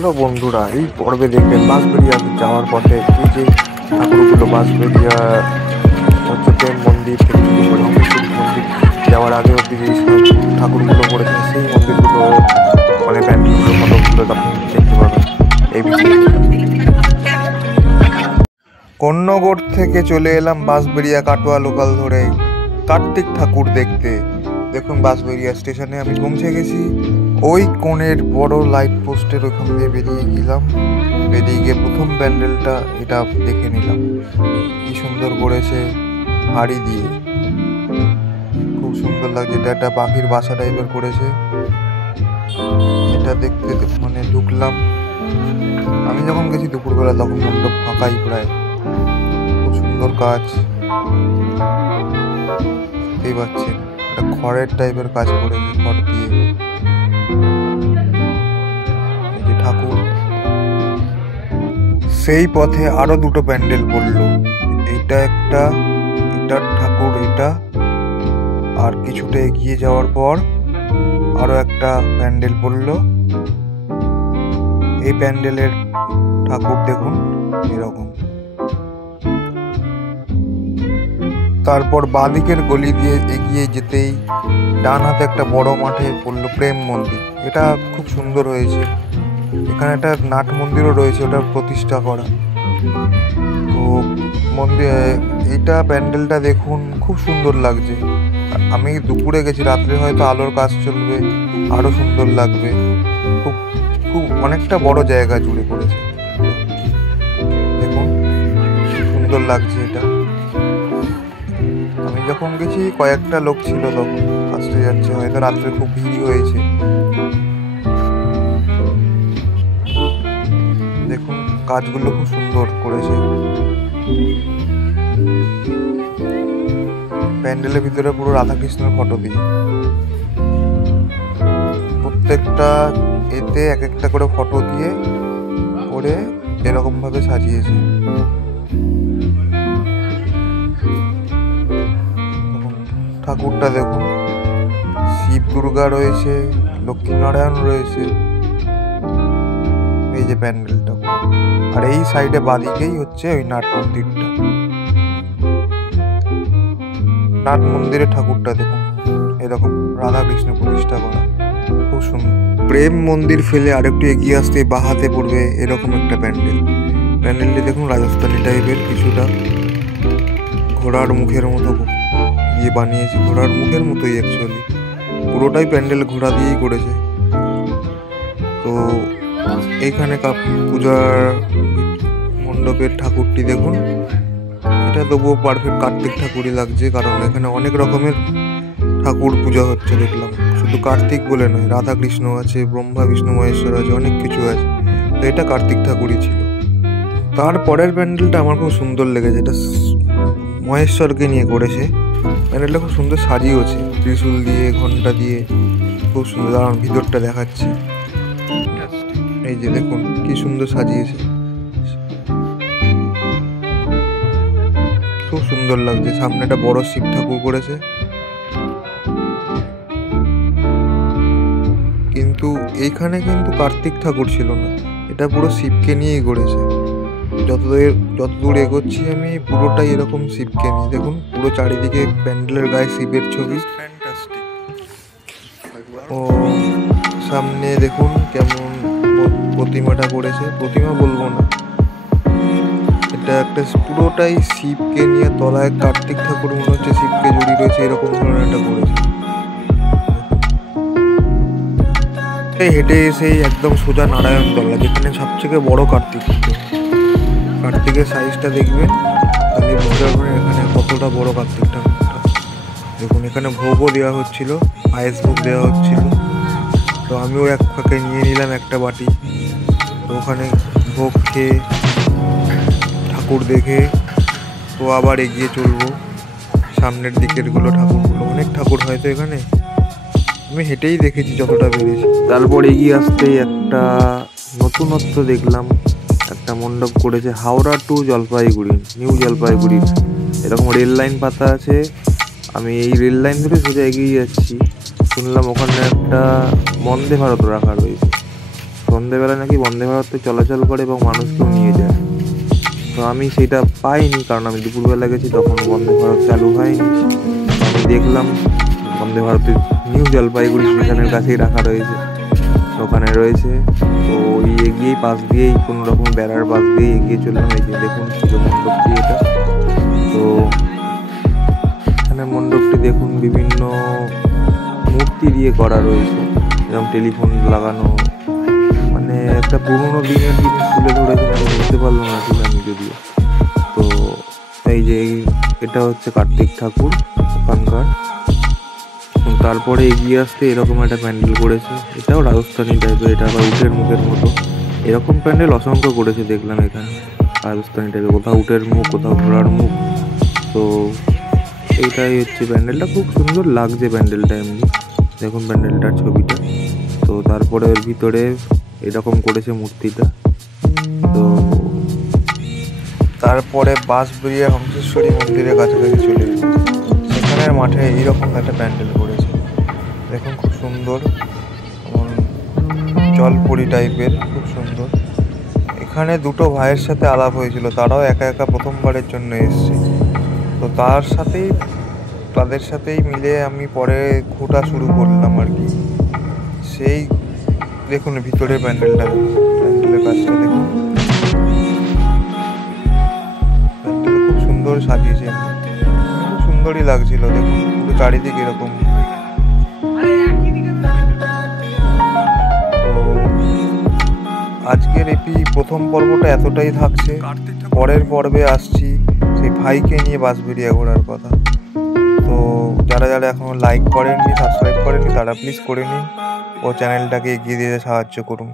Hello বন্ধুরা, এই পর্বে দেখবেন বাঁশবেড়িয়া যাওয়ার পথে এই যে ঠাকুরগুলো বাঁশবেড়িয়া হচ্ছে প্রেম মন্দির থেকে শুরু করে অমৃতপুর মন্দির যাওয়ার আগে অব্দি যে ঠাকুরগুলো পড়েছেন সেই মন্দিরগুলো মানে প্যান্ডেলগুলো ফটোগুলো আপনি দেখতে পাবেন এই ভিডিও। কন্যগড় থেকে চলে এলাম বাঁশবেড়িয়া কাটোয়া লোকাল ধরে কার্তিক ঠাকুর দেখতে। দেখুন বাঁশবেড়িয়া স্টেশনে আমি পৌঁছে গেছি। ওই কোণের বড় লাইট পোস্টের ওখান দিয়ে বেরিয়ে গেলাম। বেরিয়ে গিয়ে প্রথম প্যান্ডেলটা এটা দেখে নিলাম, কি সুন্দর করেছে হাড়ি দিয়ে, খুব সুন্দর লাগছে। এটা একটা পাখির বাসা টাইপের করেছে। এটা দেখতে মানে ঢুকলাম। আমি যখন গেছি দুপুরবেলা তখন মণ্ডপ ফাঁকাই প্রায়, খুব সুন্দর কাজ। এই পাচ্ছেন একটা খড়ের টাইপের কাজ করেছে, খড় দিয়ে ঠাকুর। সেই পথে আরো দুটো প্যান্ডেল পড়লো, এটা একটা, এটার ঠাকুর এটা, আর কিছুটা এগিয়ে যাওয়ার পর আরো একটা প্যান্ডেল পড়লো। এই প্যান্ডেলের ঠাকুর দেখুন এরকম। তারপর বাঁদিকের গলি দিয়ে এগিয়ে যেতেই ডান হাতে একটা বড় মাঠে পড়লো প্রেম মন্দির। এটা খুব সুন্দর হয়েছে। এখানে একটা নাট মন্দিরও রয়েছে, ওটা প্রতিষ্ঠা করা। তো মন্দির এইটা প্যান্ডেলটা দেখুন খুব সুন্দর লাগছে। আমি দুপুরে গেছি, রাত্রে হয়তো আলোর কাজ চলবে, আরো সুন্দর লাগবে। খুব খুব অনেকটা বড় জায়গা জুড়ে পড়েছে, দেখুন সুন্দর লাগছে এটা। আমি যখন গেছি কয়েকটা লোক ছিল, তখন আসতে যাচ্ছে, হয়তো রাত্রে খুব ভিড় হয়েছে। দেখুন কাজগুলো খুব সুন্দর করেছে। প্যান্ডেলের ভিতরে পুরো রাধাকৃষ্ণের ফটো দিয়ে, প্রত্যেকটা এতে এক একটা করে ফটো দিয়ে করে এরকম ভাবে সাজিয়েছে। ঠাকুরটা দেখুন, শিব দুর্গা রয়েছে, লক্ষ্মীনারায়ণ রয়েছে। এই যে প্যান্ডেলটা, আর এই সাইডে বাঁদিকেই হচ্ছে ওই নাট মন্দিরটা। নাট মন্দিরের ঠাকুরটা দেখুন এরকম রাধা কৃষ্ণ প্রতিষ্ঠা করা, খুব সুন্দর। প্রেম মন্দির ফেলে আরেকটু এগিয়ে আসতে বাঁ হাতে পড়বে এরকম একটা প্যান্ডেল। প্যান্ডেলটি দেখুন রাজস্থানী টাইপের, কিছুটা ঘোড়ার মুখের মতো দিয়ে বানিয়েছে, ঘোড়ার মুখের মতোই অ্যাকচুয়ালি। পুরোটাই প্যান্ডেল ঘোড়া দিয়েই করেছে। তো এইখানে পূজার মণ্ডপের ঠাকুরটি দেখুন, এটা তবুও পারফেক্ট কার্তিক ঠাকুরই লাগছে, কারণ এখানে অনেক রকমের ঠাকুর পূজা হচ্ছে দেখলাম। শুধু কার্তিক বলে নয়, রাধা কৃষ্ণ আছে, ব্রহ্মা বিষ্ণু মহেশ্বর আছে, অনেক কিছু আছে। তো এটা কার্তিক ঠাকুরই ছিল। তারপরের প্যান্ডেলটা আমার খুব সুন্দর লেগেছে, এটা মহেশ্বরকে নিয়ে করেছে। প্যান্ডেলটা খুব সুন্দর সাজিয়েছে, ত্রিশূল দিয়ে, ঘন্টা দিয়ে, খুব সুন্দর। দাঁড়ান ভিতরটা দেখাচ্ছি। এই যে দেখুন কি সুন্দর সাজিয়েছে, খুব সুন্দর লাগছে। সামনে একটা বড় শিব ঠাকুর করেছে, কিন্তু এইখানে কিন্তু কার্তিক ঠাকুর ছিল না, এটা পুরো শিবকে নিয়েই করেছে। যতদূর এগোচ্ছি আমি পুরোটাই এরকম শিবকে নিয়ে। দেখুন পুরো চারিদিকে প্যান্ডেলের গায়ে শিবের ছবি। ও সামনে দেখুন কেমন প্রতিমাটা করেছে, প্রতিমা বলবো না, এটা একটা পুরোটাই শিবকে নিয়ে, তলায় কার্তিক ঠাকুর মনে হচ্ছে শিবকে জড়িয়ে রয়েছে, এরকম ধরনের একটা করেছে। হেঁটে এসেই একদম সোজা নারায়ণতলা, যেখানে সবথেকে বড় কার্তিক। কার্তিকের সাইজটা দেখবেন তাহলে বুঝতে পারবেন এখানে কতটা বড় কার্তিক ঠাকুরটা। দেখুন এখানে ভোগও দেওয়া হচ্ছিল, পায়েস ভোগ দেওয়া হচ্ছিল। তো আমিও এক ফাঁকে নিয়ে নিলাম একটা বাটি। তো ওখানে ভোগ খেয়ে ঠাকুর দেখে তো আবার এগিয়ে চলবো সামনের দিকেরগুলো ঠাকুরগুলো। অনেক ঠাকুর হয়তো এখানে, আমি হেঁটেই দেখেছি যতটা পেরেছি। তারপর এগিয়ে আসতেই একটা নতুনত্ব দেখলাম, একটা মণ্ডপ করেছে হাওড়া টু জলপাইগুড়ি, নিউ জলপাইগুড়ির। এরকম রেল লাইন পাতা আছে। আমি এই রেল লাইন ধরে সোজা এগিয়ে যাচ্ছি, শুনলাম ওখানে একটা বন্দে ভারত রাখা রয়েছে। তো সন্ধ্যেবেলা নাকি বন্দে ভারতে চলাচল করে এবং মানুষকেও নিয়ে যায়। তো আমি সেটা পাইনি, কারণ আমি দুপুরবেলা গেছি, তখন বন্দে ভারত চালু হয়নি। আমি দেখলাম বন্দে ভারতের নিউ জলপাইগুড়ি স্টেশনের কাছেই রাখা রয়েছে, ওখানে রয়েছে। তো ওই এগিয়েই পাশ দিয়েই কোনো রকম বেড়ার পাশ দিয়ে এগিয়ে চললাম। এই যে দেখুন পুজো মণ্ডপটি এটা। তো এখানে মণ্ডপটি দেখুন বিভিন্ন মূর্তি দিয়ে করা রয়েছে, যেমন টেলিফোন লাগানো, মানে একটা পুরোনো দিনের জিনিস তুলে ধরেছেন। আমি বুঝতে পারলাম না ঠিক আমি যদিও। তো এই যে এটা হচ্ছে কার্তিক ঠাকুর ওখানকার। তারপরে এগিয়ে আসতে এরকম একটা প্যান্ডেল করেছে, এটাও রাজস্থানি টাইপের, এটা আবার উটের মুখের মতো। এরকম প্যান্ডেল অসংখ্য করেছে দেখলাম এখানে রাজস্থানি টাইপের, কোথাও উটের মুখ, কোথাও ঘোড়ার মুখ। তো এইটাই হচ্ছে প্যান্ডেলটা, খুব সুন্দর লাগছে প্যান্ডেলটা এমনি। দেখুন প্যান্ডেলটার ছবিটা। তো তারপরে ওর ভিতরে এরকম করেছে মূর্তিটা। তো তারপরে বাস বেরিয়ে হংসেশ্বরী মন্দিরের কাছাকাছি চলে এলো, সেখানের মাঠে এইরকম একটা প্যান্ডেল করেছে। দেখুন খুব সুন্দর, জলপরি টাইপের, খুব সুন্দর। এখানে দুটো ভাইয়ের সাথে আলাপ হয়েছিল, তারাও একা একা প্রথমবারের জন্য এসছে। তো তাদের সাথেই মিলে আমি পরে ঘোরা শুরু করলাম আর কি। সেই দেখুন ভিতরের প্যান্ডেলটা, প্যান্ডেলের কাজটা দেখুন, প্যান্ডেল খুব সুন্দর সাজিয়েছে, খুব সুন্দরই লাগছিল। দেখুন পুরো চারিদিকে এরকম। আজকের প্রথম পর্বটা এতটাই থাকছে, পরের পর্বে আসছি সেই ভাইকে নিয়ে বাঁশবেড়িয়া ঘোরার কথা। তো যারা যারা এখনো লাইক করেননি, সাবস্ক্রাইব করেননি, তারা প্লিজ করে নিন ও চ্যানেলটাকে এগিয়ে দিতে সাহায্য করুন।